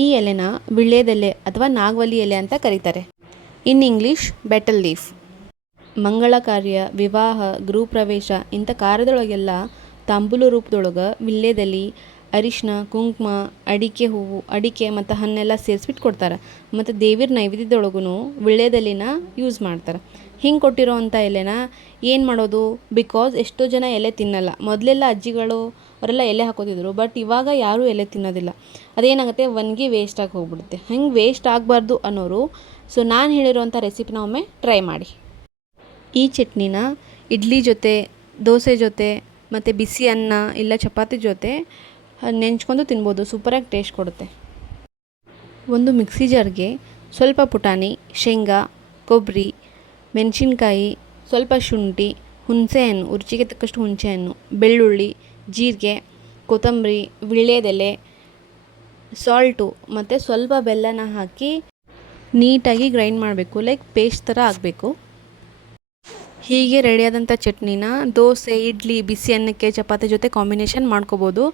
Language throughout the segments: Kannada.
ಈ ಎಲೆನ ವಿಳ್ಯದೆಲೆ ಅಥವಾ ನಾಗವಲ್ಲಿ ಎಲೆ ಅಂತ ಕರೀತಾರೆ. ಇನ್ ಇಂಗ್ಲೀಷ್ ಬೆಟಲ್ ಲೀಫ್ ಮಂಗಳ ಕಾರ್ಯ ವಿವಾಹ, ಗೃಹಪ್ರವೇಶ ಇಂಥ ಕಾರ್ಯದೊಳಗೆಲ್ಲ ತಾಂಬೂಲ ರೂಪದೊಳಗೆ ವಿಳ್ಯೆದೆಲೆ ಅರಿಶಿನ ಕುಂಕುಮ, ಅಡಿಕೆ ಹೂವು, ಅಡಿಕೆ ಮತ್ತು ಹಣ್ಣೆಲ್ಲ ಸೇರಿಸ್ಬಿಟ್ಟು ಕೊಡ್ತಾರೆ. ಮತ್ತು ದೇವಿರ ನೈವೇದ್ಯದೊಳಗೂ ವಿಳ್ಯದೆಲೆನ ಯೂಸ್ ಮಾಡ್ತಾರೆ. ಹಿಂಗೆ ಕೊಟ್ಟಿರೋ ಅಂಥ ಎಲೆನ ಏನು ಮಾಡೋದು? ಬಿಕಾಸ್ ಎಷ್ಟೋ ಜನ ಎಲೆ ತಿನ್ನಲ್ಲ. ಮೊದಲೆಲ್ಲ ಅಜ್ಜಿಗಳು ಅವರೆಲ್ಲ ಎಲೆ ಹಾಕೋತಿದ್ರು ಬಟ್ ಇವಾಗ ಯಾರೂ ಎಲೆ ತಿನ್ನೋದಿಲ್ಲ. ಅದೇನಾಗುತ್ತೆ ಒಣಗಿ ವೇಸ್ಟಾಗಿ ಹೋಗ್ಬಿಡುತ್ತೆ. ಹೆಂಗೆ ವೇಸ್ಟ್ ಆಗಬಾರ್ದು ಅನ್ನೋರು ಸೊ ನಾನು ಹೇಳಿರೋಂಥ ರೆಸಿಪಿನ ಒಮ್ಮೆ ಟ್ರೈ ಮಾಡಿ. ಈ ಚಟ್ನಿನ ಇಡ್ಲಿ ಜೊತೆ, ದೋಸೆ ಜೊತೆ, ಮತ್ತು ಬಿಸಿ ಅನ್ನ ಇಲ್ಲ ಚಪಾತಿ ಜೊತೆ ನೆಂಚ್ಕೊಂಡು ತಿನ್ಬೋದು. ಸೂಪರಾಗಿ ಟೇಸ್ಟ್ ಕೊಡುತ್ತೆ. ಒಂದು ಮಿಕ್ಸಿ ಜಾರ್ಗೆ ಸ್ವಲ್ಪ ಪುಟಾಣಿ, ಶೇಂಗಾ ಕೊಬ್ಬರಿ ಮೆಣಸಿನ್ಕಾಯಿ, ಸ್ವಲ್ಪ ಶುಂಠಿ, ಹುಣಸೆಹಣ್ಣು, ರುಚಿಗೆ ತಕ್ಕಷ್ಟು ಹುಣಸೆಹಣ್ಣು, ಬೆಳ್ಳುಳ್ಳಿ ಜೀರಿಗೆ, ಕೊತ್ತಂಬರಿ, ವೀಳ್ಯದೆಲೆ, ಸಾಲ್ಟು ಮತ್ತು ಸ್ವಲ್ಪ ಬೆಲ್ಲನ ಹಾಕಿ ನೀಟಾಗಿ ಗ್ರೈಂಡ್ ಮಾಡಬೇಕು. ಲೈಕ್ ಪೇಸ್ಟ್ ಥರ ಆಗಬೇಕು. ಹೀಗೆ ರೆಡಿಯಾದಂಥ ಚಟ್ನಿನ ದೋಸೆ, ಇಡ್ಲಿ, ಬಿಸಿ ಅನ್ನಕ್ಕೆ, ಚಪಾತಿ ಜೊತೆ ಕಾಂಬಿನೇಷನ್ ಮಾಡ್ಕೋಬೋದು.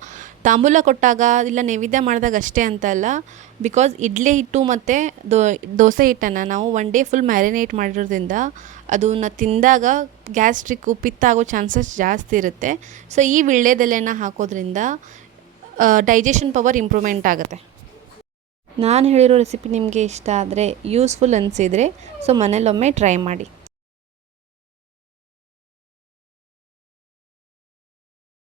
ತಾಂಬೂಲ ಕೊಟ್ಟಾಗ ಇಲ್ಲ ನೈವೇದ್ಯ ಮಾಡಿದಾಗ ಅಷ್ಟೇ ಅಂತ ಅಲ್ಲ ಬಿಕಾಸ್ ಇಡ್ಲಿ ಹಿಟ್ಟು ಮತ್ತು ದೋಸೆ ಹಿಟ್ಟನ್ನು ನಾವು ಒನ್ ಡೇ ಫುಲ್ ಮ್ಯಾರಿನೇಟ್ ಮಾಡಿರೋದ್ರಿಂದ ಅದನ್ನ ತಿಂದಾಗ ಗ್ಯಾಸ್ಟ್ರಿಕ್ ಪಿತ್ತ ಆಗೋ ಚಾನ್ಸಸ್ ಜಾಸ್ತಿ ಇರುತ್ತೆ. ಸೊ ಈ ವಿಳ್ಳೆದೆಲೆನ ಹಾಕೋದ್ರಿಂದ ಡೈಜೆಷನ್ ಪವರ್ ಇಂಪ್ರೂವ್ಮೆಂಟ್ ಆಗುತ್ತೆ. ನಾನು ಹೇಳಿರೋ ರೆಸಿಪಿ ನಿಮಗೆ ಇಷ್ಟ ಆದರೆ ಯೂಸ್ಫುಲ್ ಅನಿಸಿದರೆ ಸೊ ಮನೇಲೊಮ್ಮೆ ಟ್ರೈ ಮಾಡಿ.